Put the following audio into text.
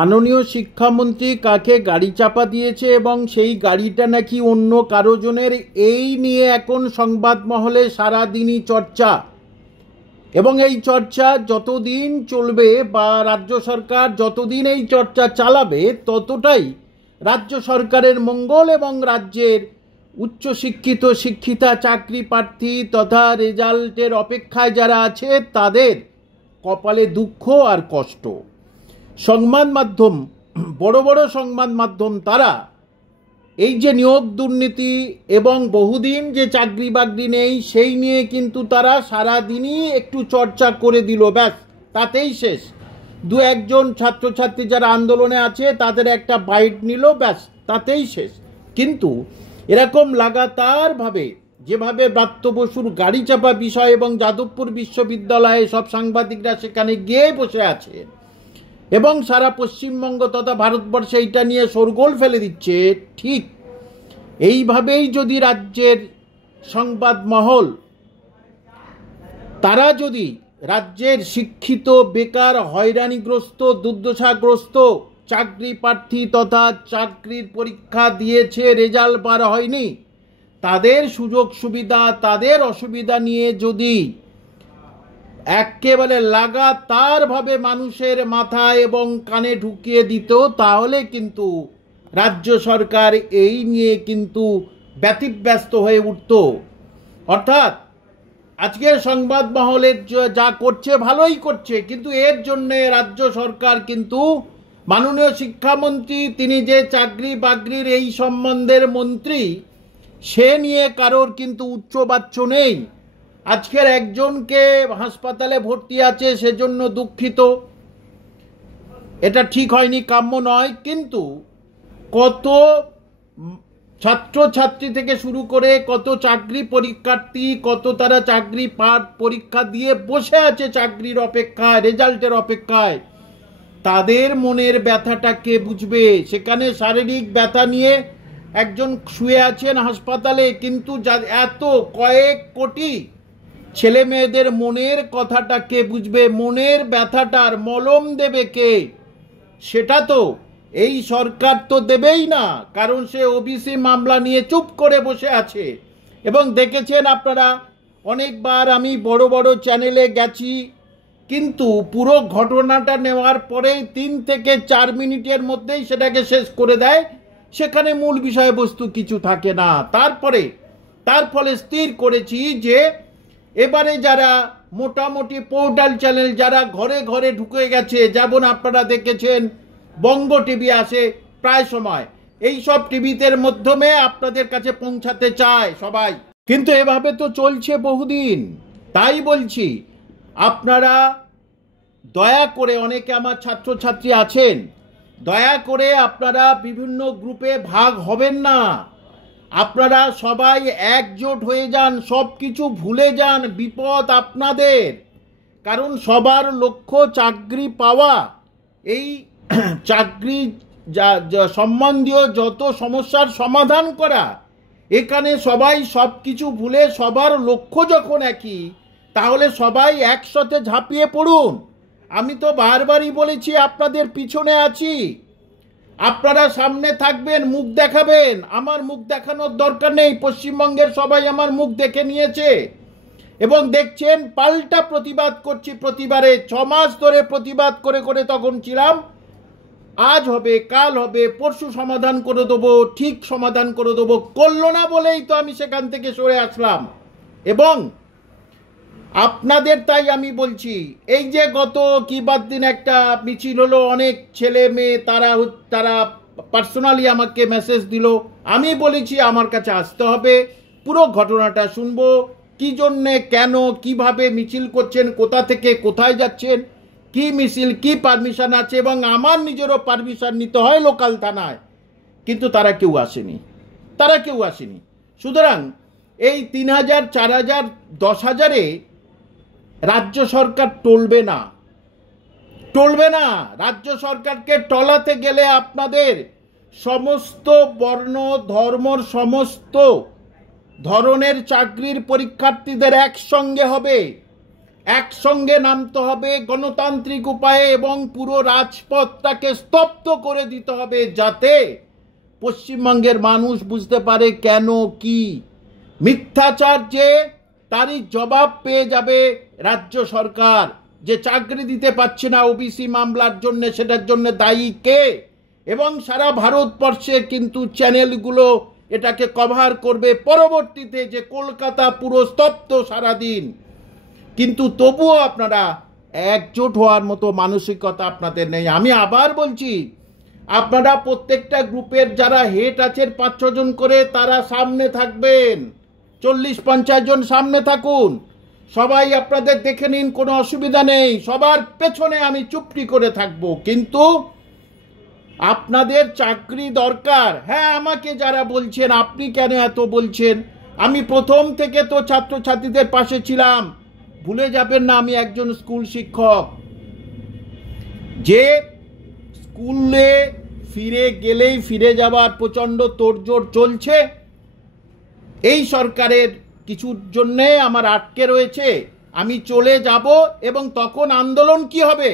মাননীয় শিক্ষামন্ত্রী কাকে গাড়ি চাপা দিয়েছে এবং সেই গাড়িটা নাকি অন্য কারো জনের, এই নিয়ে এখন সংবাদ মহলে সারাদিনই চর্চা। এবং এই চর্চা যতদিন চলবে বা রাজ্য সরকার যতদিন এই চর্চা চালাবে ততটাই রাজ্য সরকারের মঙ্গল এবং রাজ্যের উচ্চশিক্ষিত শিক্ষিতা চাকরি প্রার্থী তথা রেজাল্টের অপেক্ষায় যারা আছে তাদের কপালে দুঃখ আর কষ্ট। সংবাদ মাধ্যম, বড় বড় সংবাদ মাধ্যম তারা এই যে নিয়োগ দুর্নীতি এবং বহুদিন যে চাকরি বাকরি নেই সেই নিয়ে কিন্তু তারা সারাদিনই একটু চর্চা করে দিল, ব্যাস তাতেই শেষ। দু একজন ছাত্রছাত্রী যারা আন্দোলনে আছে তাদের একটা বাইট নিল, ব্যাস তাতেই শেষ। কিন্তু এরকম লাগাতারভাবে যেভাবে ব্রাত্য বসুর গাড়ি চাপা বিষয় এবং যাদবপুর বিশ্ববিদ্যালয়ে সব সাংবাদিকরা সেখানে গিয়ে বসে আছে এবং সারা পশ্চিমবঙ্গ তথা ভারতবর্ষে এইটা নিয়ে শোরগোল ফেলে দিচ্ছে, ঠিক এইভাবেই যদি রাজ্যের সংবাদ মহল তারা যদি রাজ্যের শিক্ষিত বেকার হয়রানিগ্রস্ত দুর্দশাগ্রস্ত চাকরি প্রার্থী তথা চাকরির পরীক্ষা দিয়েছে রেজাল্ট বার হয়নি তাদের সুযোগ সুবিধা তাদের অসুবিধা নিয়ে যদি একেবারে লাগাতারভাবে মানুষের মাথায় এবং কানে ঢুকিয়ে দিত তাহলে কিন্তু রাজ্য সরকার এই নিয়ে কিন্তু ব্যতিব্যস্ত হয়ে উঠত। অর্থাৎ আজকের সংবাদ মহলের যা করছে ভালোই করছে, কিন্তু এর জন্যে রাজ্য সরকার কিন্তু মাননীয় শিক্ষামন্ত্রী তিনি যে চাকরি বাকরির এই সম্বন্ধের মন্ত্রী সে নিয়ে কারোর কিন্তু উচ্চবাচ্য নেই। আজকের একজনকে হাসপাতালে ভর্তি আছে সেজন্য দুঃখিত, এটা ঠিক হয়নি, কাম্য নয়। কিন্তু কত ছাত্রছাত্রী থেকে শুরু করে কত চাকরি পরীক্ষার্থী কত তারা চাকরি পরীক্ষা দিয়ে বসে আছে চাকরির অপেক্ষায়, রেজাল্টের অপেক্ষায়, তাদের মনের ব্যথাটা কে বুঝবে? সেখানে শারীরিক ব্যথা নিয়ে একজন শুয়ে আছেন হাসপাতালে, কিন্তু এত কয়েক কোটি ছেলে মেয়েদের মনের কথাটা কে বুঝবে? মনের ব্যথাটার মলম দেবে কে? সেটা তো এই সরকার তো দেবেই না, কারণ সে ওবিসি মামলা নিয়ে চুপ করে বসে আছে। এবং দেখেছেন আপনারা অনেকবার আমি বড় বড় চ্যানেলে গেছি, কিন্তু পুরো ঘটনাটা নেওয়ার পরে 3 থেকে 4 মিনিটের মধ্যেই সেটাকে শেষ করে দেয়, সেখানে মূল বিষয়বস্তু কিছু থাকে না। তার ফলে স্থির করেছি যে এবারে যারা মোটামুটি পোর্টাল চ্যানেল যারা ঘরে ঘরে ঢুকে গেছে, যেমন আপনারা দেখেছেন বঙ্গ টিভি আসে প্রায় সময়, এই সব টিভিদের মাধ্যমে আপনাদের কাছে পৌঁছাতে চায় সবাই, কিন্তু এভাবে তো চলছে বহুদিন। তাই বলছি আপনারা দয়া করে, অনেকে আমার ছাত্রছাত্রী আছেন, দয়া করে আপনারা বিভিন্ন গ্রুপে ভাগ হবেন না, আপনারা সবাই একজোট হয়ে যান, সব কিছু ভুলে যান, বিপদ আপনাদের। কারণ সবার লক্ষ্য চাকরি পাওয়া, এই চাকরি সম্বন্ধীয় যত সমস্যার সমাধান করা, এখানে সবাই সব কিছু ভুলে সবার লক্ষ্য যখন একই, তাহলে সবাই একসাথে ঝাঁপিয়ে পড়ুন। আমি তো বারবারই বলেছি আপনাদের পিছনে আছি, আপনারা সামনে থাকবেন, মুখ দেখাবেন। আমার মুখ দেখানোর দরকার নেই, পশ্চিমবঙ্গের সবাই আমার মুখ দেখে নিয়েছে এবং দেখছেন পাল্টা প্রতিবাদ করছি। প্রতিবারে 6 মাস ধরে প্রতিবাদ করে করে তখন ছিলাম, আজ হবে কাল হবে পরশু সমাধান করে দেবো, ঠিক সমাধান করে দেবো, করলো না বলেই তো আমি সেখান থেকে সরে আসলাম। এবং আপনাদের তাই আমি বলছি, এই যে গত কিবার দিন একটা মিছিল হলো, অনেক ছেলে মেয়ে তারা পার্সোনালি আমাকে মেসেজ দিল, আমি বলেছি আমার কাছে আসতে হবে, পুরো ঘটনাটা শুনবো, কি জন্যে কেন কিভাবে মিছিল করছেন, কোথা থেকে কোথায় যাচ্ছেন, কি মিছিল, কি পারমিশন আছে, এবং আমার নিজেরও পারমিশন নিতে হয় লোকাল থানায়, কিন্তু তারা কেউ আসেনি। সুতরাং এই 3000, 4000, 10,000-এ রাজ্য সরকার টলবে না। রাজ্য সরকারকে টলাতে গেলে আপনাদের সমস্ত বর্ণ ধর্মর সমস্ত ধরনের চাকরির পরীক্ষার্থীদের একসঙ্গে হবে, একসঙ্গে নামতে হবে গণতান্ত্রিক উপায়ে এবং পুরো রাজপথটাকে স্তব্ধ করে দিতে হবে, যাতে পশ্চিমবঙ্গের মানুষ বুঝতে পারে কেন কি মিথ্যাচার, যে তারই জবাব পেয়ে যাবে রাজ্য সরকার, যে চাকরি দিতে পারছে না ওবিসি মামলার জন্য, সেটার জন্য দায়ী কে। এবং সারা ভারতবর্ষে কিন্তু চ্যানেলগুলো এটাকে কভার করবে পরবর্তীতে, যে কলকাতা পুরো স্তব্ধ সারাদিন। কিন্তু তবুও আপনারা একজোট হওয়ার মতো মানসিকতা আপনাদের নেই। আমি আবার বলছি, আপনারা প্রত্যেকটা গ্রুপের যারা হেড আছেন 5-6 জন করে, তারা সামনে থাকবেন, 40-50 জন সামনে থাকুন, সবাই আপনাদের দেখে নিন, কোনো অসুবিধা নেই, সবার পেছনে আমি চুপটি করে থাকব। কিন্তু আপনাদের চাকরি দরকার। হ্যাঁ, আমাকে যারা বলছেন আপনি কেন এত বলছেন, আমি প্রথম থেকে তো ছাত্রছাত্রীদের পাশে ছিলাম। ভুলে যাবেন না, আমি একজন স্কুল শিক্ষক, যে স্কুলে ফিরে গেলেই ফিরে যাওয়ার প্রচণ্ড তোড়জোড় চলছে। এই সরকারের কিছুর জন্যে আমার আটকে রয়েছে, আমি চলে যাব, এবং তখন আন্দোলন কি হবে